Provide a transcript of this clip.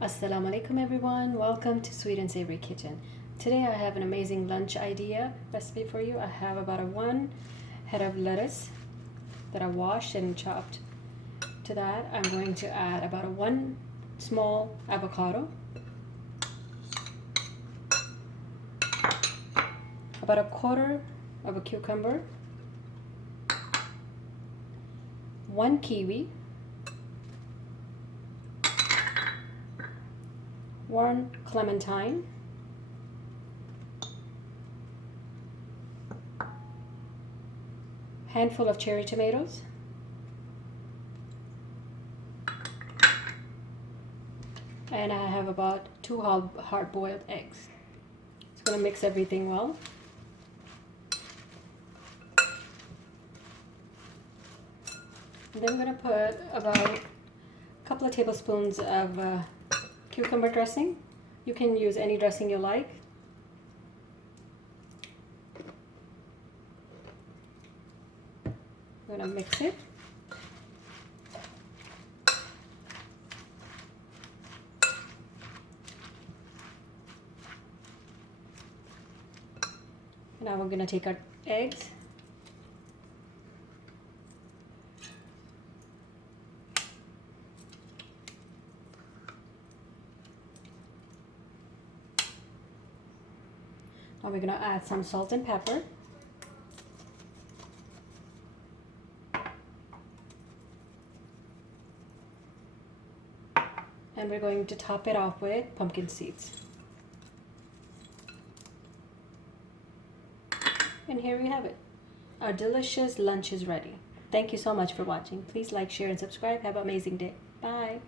Assalamu alaikum everyone, welcome to Sweet and Savory Kitchen. Today I have an amazing lunch idea recipe for you. I have about one head of lettuce that I washed and chopped. To that I'm going to add about one small avocado, about a quarter of a cucumber, one kiwi, one clementine, handful of cherry tomatoes, and I have about two hard-boiled eggs. Just going to mix everything well. And then I'm going to put about a couple of tablespoons of cucumber dressing. You can use any dressing you like. I'm going to mix it. Now we're going to take our eggs. Now we're going to add some salt and pepper. And we're going to top it off with pumpkin seeds. And here we have it. Our delicious lunch is ready. Thank you so much for watching. Please like, share, and subscribe. Have an amazing day. Bye.